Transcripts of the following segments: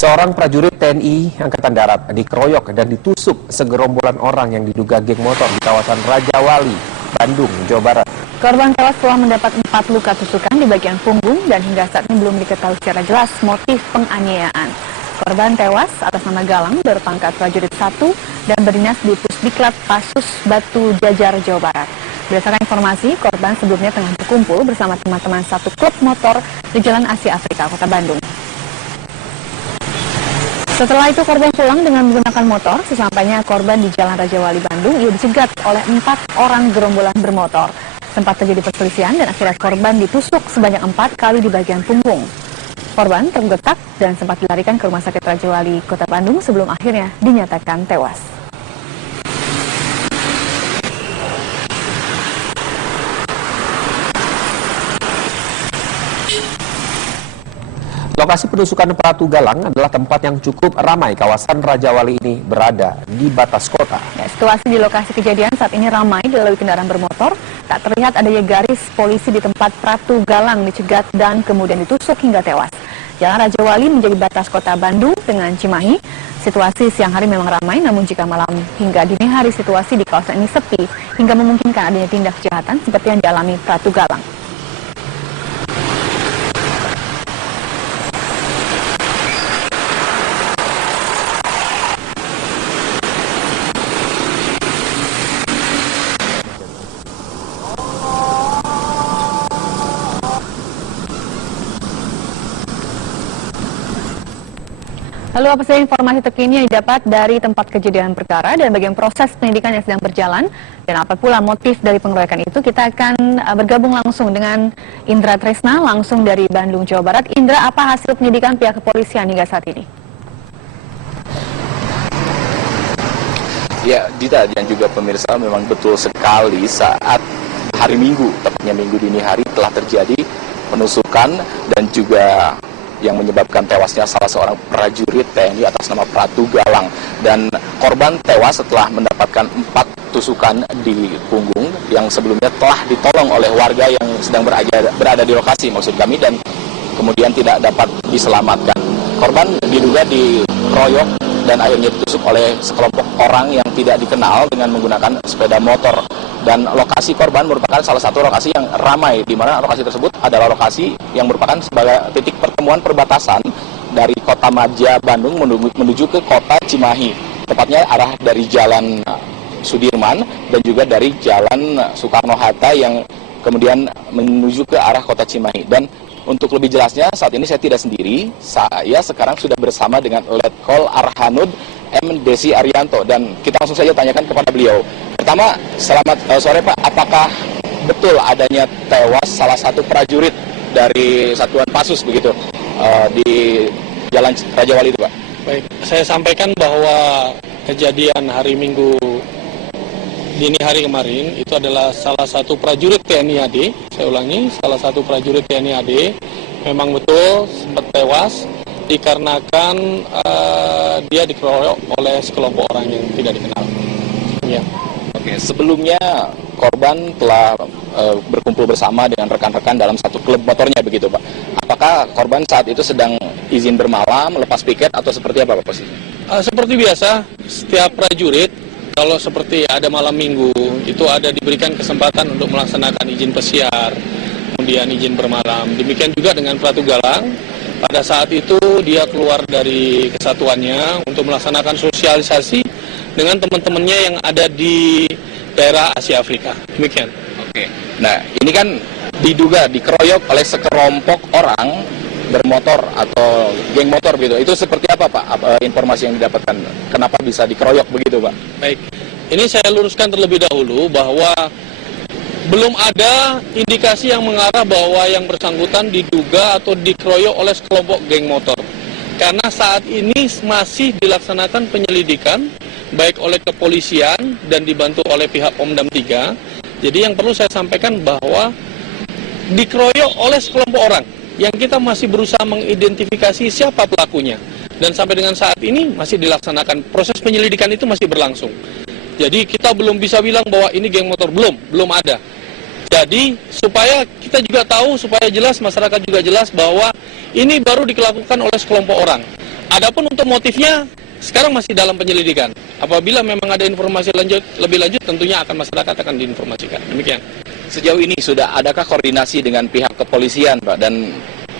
Seorang prajurit TNI Angkatan Darat dikeroyok dan ditusuk segerombolan orang yang diduga geng motor di kawasan Rajawali, Bandung, Jawa Barat. Korban tewas setelah mendapat 4 luka tusukan di bagian punggung dan hingga saat ini belum diketahui secara jelas motif penganiayaan. Korban tewas atas nama Galang berpangkat prajurit 1 dan berdinas di Pusdiklat Pasus Batu Jajar, Jawa Barat. Berdasarkan informasi, korban sebelumnya tengah berkumpul bersama teman-teman satu klub motor di Jalan Asia Afrika, Kota Bandung. Setelah itu korban pulang dengan menggunakan motor. Sesampainya korban di Jalan Rajawali, Bandung, ia dicegat oleh 4 orang gerombolan bermotor. Sempat terjadi perselisihan dan akhirnya korban ditusuk sebanyak 4 kali di bagian punggung. Korban tergeletak dan sempat dilarikan ke Rumah Sakit Rajawali, Kota Bandung sebelum akhirnya dinyatakan tewas. Lokasi penusukan Pratu Galang adalah tempat yang cukup ramai. Kawasan Rajawali ini berada di batas kota. Ya, situasi di lokasi kejadian saat ini ramai dilalui kendaraan bermotor. Tak terlihat adanya garis polisi di tempat Pratu Galang dicegat dan kemudian ditusuk hingga tewas. Jalan Rajawali menjadi batas kota Bandung dengan Cimahi. Situasi siang hari memang ramai, namun jika malam hingga dini hari situasi di kawasan ini sepi hingga memungkinkan adanya tindak kejahatan seperti yang dialami Pratu Galang. Lalu apa saja informasi terkini yang didapat dari tempat kejadian perkara dan bagian proses penyidikan yang sedang berjalan dan apa pula motif dari pengeroyokan itu, kita akan bergabung langsung dengan Indra Tresna langsung dari Bandung, Jawa Barat. Indra, apa hasil penyidikan pihak kepolisian hingga saat ini? Ya, Dita dan juga pemirsa, memang betul sekali saat hari Minggu, tepatnya Minggu dini hari telah terjadi penusukan dan juga yang menyebabkan tewasnya salah seorang prajurit TNI atas nama Pratu Galang. Dan korban tewas setelah mendapatkan 4 tusukan di punggung yang sebelumnya telah ditolong oleh warga yang sedang berada di lokasi, maksud kami, dan kemudian tidak dapat diselamatkan. Korban diduga dikeroyok dan akhirnya ditusuk oleh sekelompok orang yang tidak dikenal dengan menggunakan sepeda motor. Dan lokasi korban merupakan salah satu lokasi yang ramai, di mana lokasi tersebut adalah lokasi yang merupakan sebagai titik pertemuan perbatasan dari Kota Maja, Bandung menuju ke Kota Cimahi. Tepatnya arah dari Jalan Sudirman dan juga dari Jalan Soekarno-Hatta yang kemudian menuju ke arah Kota Cimahi. Dan untuk lebih jelasnya, saat ini saya tidak sendiri, saya sekarang sudah bersama dengan Letkol Arhanud M. Desi Arianto, dan kita langsung saja tanyakan kepada beliau. Pertama, selamat sore Pak, apakah betul adanya tewas salah satu prajurit dari Satuan Pasus begitu di Jalan Rajawali itu Pak? Baik, saya sampaikan bahwa kejadian hari Minggu dini hari kemarin itu adalah salah satu prajurit TNI AD, saya ulangi, salah satu prajurit TNI AD memang betul sempat tewas dikarenakan dia dikeroyok oleh sekelompok orang yang tidak dikenal. Ya. Oke, sebelumnya korban telah berkumpul bersama dengan rekan-rekan dalam satu klub motornya begitu Pak. Apakah korban saat itu sedang izin bermalam, lepas piket atau seperti apa Pak posisinya? Seperti biasa, setiap prajurit kalau seperti ada malam minggu itu ada diberikan kesempatan untuk melaksanakan izin pesiar, kemudian izin bermalam. Demikian juga dengan Pratu Galang. Pada saat itu dia keluar dari kesatuannya untuk melaksanakan sosialisasi dengan teman-temannya yang ada di daerah Asia Afrika. Demikian. Oke. Nah, ini kan diduga dikeroyok oleh sekelompok orang bermotor atau geng motor gitu. Itu seperti apa Pak informasi yang didapatkan? Kenapa bisa dikeroyok begitu Pak? Baik. Ini saya luruskan terlebih dahulu bahwa belum ada indikasi yang mengarah bahwa yang bersangkutan diduga atau dikeroyok oleh sekelompok geng motor. Karena saat ini masih dilaksanakan penyelidikan baik oleh kepolisian dan dibantu oleh pihak Pomdam 3. Jadi yang perlu saya sampaikan bahwa dikeroyok oleh sekelompok orang yang kita masih berusaha mengidentifikasi siapa pelakunya. Dan sampai dengan saat ini masih dilaksanakan, proses penyelidikan itu masih berlangsung. Jadi kita belum bisa bilang bahwa ini geng motor, belum ada. Jadi supaya kita juga tahu, supaya jelas, masyarakat juga jelas bahwa ini baru dilakukan oleh sekelompok orang. Adapun untuk motifnya sekarang masih dalam penyelidikan. Apabila memang ada informasi lebih lanjut, tentunya masyarakat akan diinformasikan. Demikian. Sejauh ini sudah adakah koordinasi dengan pihak kepolisian, Pak? Dan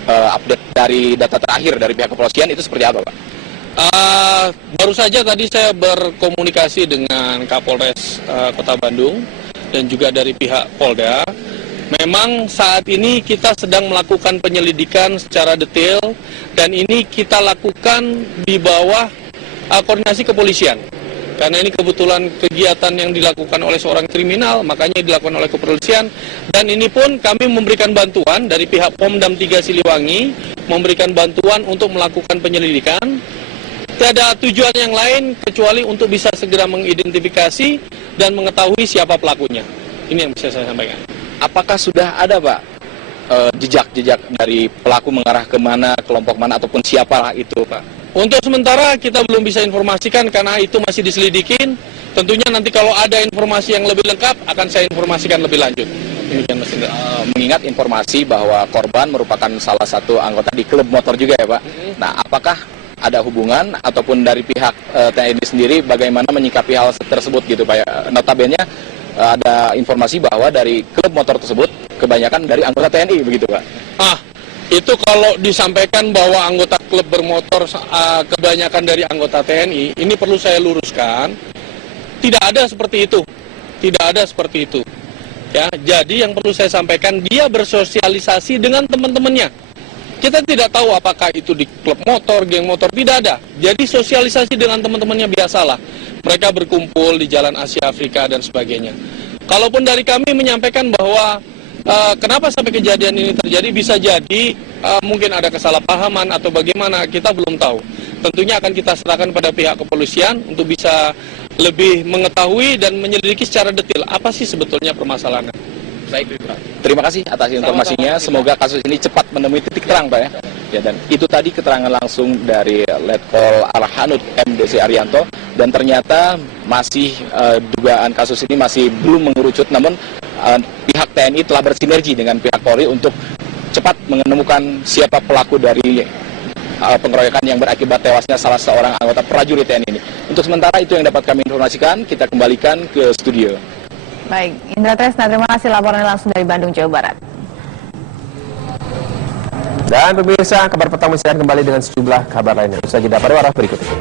update dari data terakhir dari pihak kepolisian itu seperti apa, Pak? Baru saja tadi saya berkomunikasi dengan Kapolres Kota Bandung dan juga dari pihak Polda. Memang saat ini kita sedang melakukan penyelidikan secara detail dan ini kita lakukan di bawah koordinasi kepolisian. Karena ini kebetulan kegiatan yang dilakukan oleh seorang kriminal, makanya dilakukan oleh kepolisian. Dan ini pun kami memberikan bantuan dari pihak Pomdam 3 Siliwangi, memberikan bantuan untuk melakukan penyelidikan. Tiada tujuan yang lain kecuali untuk bisa segera mengidentifikasi dan mengetahui siapa pelakunya. Ini yang bisa saya sampaikan. Apakah sudah ada, Pak, jejak-jejak dari pelaku mengarah ke mana, kelompok mana, ataupun siapalah itu, Pak? Untuk sementara kita belum bisa informasikan karena itu masih diselidikin. Tentunya nanti kalau ada informasi yang lebih lengkap akan saya informasikan lebih lanjut. Demikian, Mas Indra. Mengingat informasi bahwa korban merupakan salah satu anggota di klub motor juga ya, Pak. Nah, apakah ada hubungan ataupun dari pihak TNI sendiri bagaimana menyikapi hal tersebut gitu, Pak? Notabene ada informasi bahwa dari klub motor tersebut kebanyakan dari anggota TNI begitu, Pak. Itu kalau disampaikan bahwa anggota klub bermotor kebanyakan dari anggota TNI, ini perlu saya luruskan. Tidak ada seperti itu. Tidak ada seperti itu. Ya, jadi yang perlu saya sampaikan, dia bersosialisasi dengan teman-temannya. Kita tidak tahu apakah itu di klub motor, geng motor, tidak ada. Jadi sosialisasi dengan teman-temannya biasalah. Mereka berkumpul di Jalan Asia Afrika dan sebagainya. Kalaupun dari kami menyampaikan bahwa kenapa sampai kejadian ini terjadi, bisa jadi mungkin ada kesalahpahaman atau bagaimana, kita belum tahu. Tentunya akan kita serahkan pada pihak kepolisian untuk bisa lebih mengetahui dan menyelidiki secara detail apa sih sebetulnya permasalahannya. Baik, Pak. Terima kasih atas informasinya. Semoga kasus ini cepat menemui titik terang, Pak, ya. Ya, dan itu tadi keterangan langsung dari Letkol Arhanud MDC Arianto, dan ternyata masih dugaan kasus ini masih belum mengerucut, namun pihak TNI telah bersinergi dengan pihak Polri untuk cepat menemukan siapa pelaku dari pengeroyokan yang berakibat tewasnya salah seorang anggota prajurit TNI ini. Untuk sementara itu yang dapat kami informasikan, kita kembalikan ke studio. Baik, Indra Tresna, terima kasih laporannya langsung dari Bandung, Jawa Barat. Dan pemirsa, kabar petang masih akan kembali dengan sejumlah kabar lainnya. Usai jeda pada warah berikut ini.